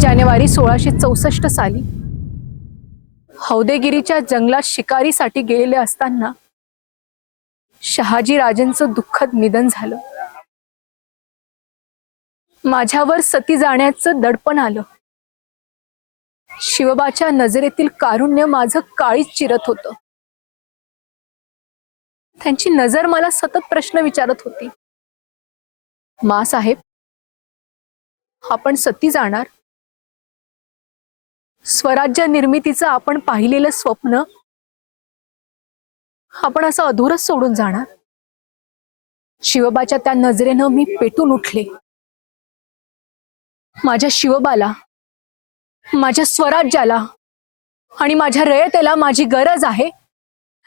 जानेवारी सोळाशे चौसष्ट साली हौदेगिरीच्या जंगलात शिकारीसाठी गेलेले असताना शहाजी राजेंचं दुःखद निधन झालं. माझ्यावर सती जाण्याचं दडपण आलं. शिवबाच्या नजरेतील कारुण्य माझं काळीच चिरत होतं. त्यांची नजर मला सतत प्रश्न विचारत होती. मा साहेब आपण सती जाणार स्वराज्य निर्मितीचं आपण पाहिलेलं स्वप्न आपण असं अधुरच सोडून जाणार. शिवबाच्या त्या नजरेनं मी पेटून उठले. माझ्या शिवबाला माझ्या स्वराज्याला आणि माझ्या रयतेला माझी गरज आहे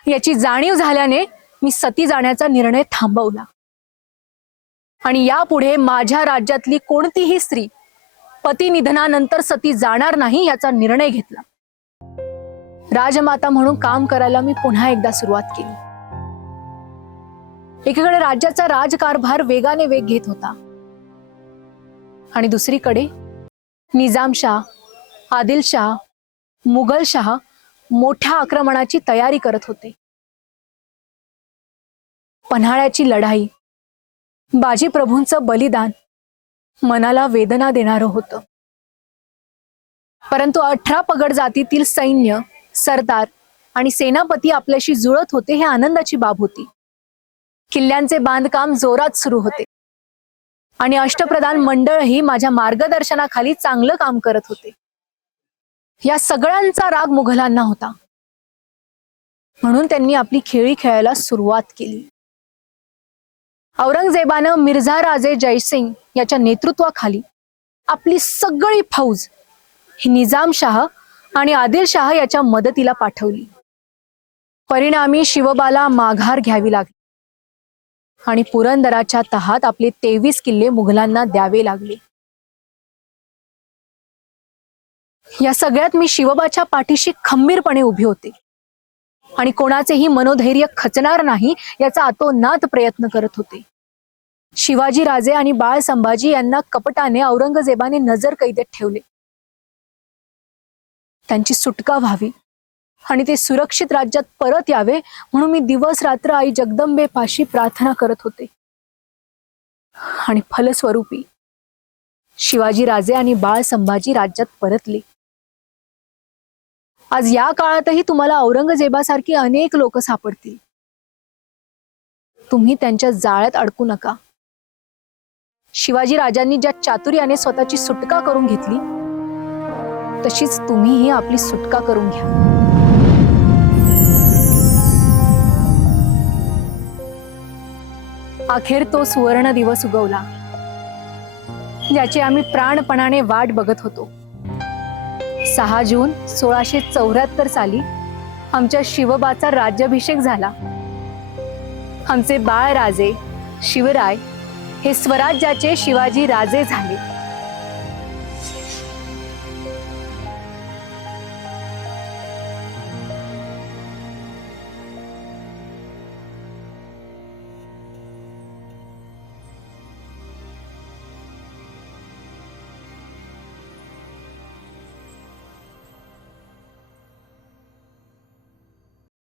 याची जाणीव झाल्याने मी सती जाण्याचा निर्णय थांबवला. आणि यापुढे माझ्या राज्यातली कोणतीही स्त्री पती निधनानंतर सती जाणार नाही याचा निर्णय घेतला. राजमाता म्हणून काम करायला मी पुन्हा एकदा सुरुवात केली. एकीकडे राज्याचा राजकारभार वेगाने वेग घेत होता. आणि दुसरीकडे निजामशाह आदिलशाह मुघलशाह मोठ्या आक्रमणाची तयारी करत होते. पन्हाळ्याची लढाई बाजीप्रभूंचं बलिदान मनाला वेदना देणारं होतं. परंतु अठरा पगड जातीतील सैन्य सरदार आणि सेनापती आपल्याशी जुळत होते हे आनंदाची बाब होती. किल्ल्यांचे बांधकाम जोरात सुरू होते. आणि अष्टप्रधान मंडळही माझ्या मार्गदर्शनाखाली चांगलं काम करत होते. या सगळ्यांचा राग मुघलांना होता. म्हणून त्यांनी आपली खेळी खेळायला सुरुवात केली. औरंगजेबानं मिर्झा राजे जयसिंग याच्या नेतृत्वाखाली आपली सगळी फौज ही निजामशाह आणि आदिलशाह याच्या मदतीला पाठवली. परिणामी शिवबाला माघार घ्यावी लागली. आणि पुरंदराच्या तहात आपले तेवीस किल्ले मुघलांना द्यावे लागले. या सगळ्यात मी शिवबाच्या पाठीशी खंबीरपणे उभी होते. आणि कोणाचेही मनोधैर्य खचणार नाही याचा अतोनात प्रयत्न करत होते. शिवाजी राजे आणि बाळ संभाजी यांना कपटाने औरंगजेबाने नजर कैदेत ठेवले. त्यांची सुटका व्हावी आणि ते सुरक्षित राज्यात परत यावे म्हणून मी दिवस रात्र आई जगदंबे पाशी प्रार्थना करत होते. आणि फलस्वरूपी शिवाजी राजे आणि बाळ संभाजी राज्यात परतले. आज या काळातही तुम्हाला औरंगजेबासारखी अनेक लोक सापडतील. तुम्ही त्यांच्या जाळ्यात अडकू नका. शिवाजी राजांनी ज्या चातुर्याने स्वतःची सुटका करून घेतली तशीच तुम्हीही आपली सुटका करून घ्या. अखेर तो सुवर्ण दिवस उगवला ज्याची आम्ही प्राणपणाने वाट बघत होतो. सहा जून सोळाशे चौऱ्याहत्तर साली आमच्या शिवबाचा राज्याभिषेक झाला. आमचे बाळराजे शिवराय हे स्वराज्याचे शिवाजी राजे झाले.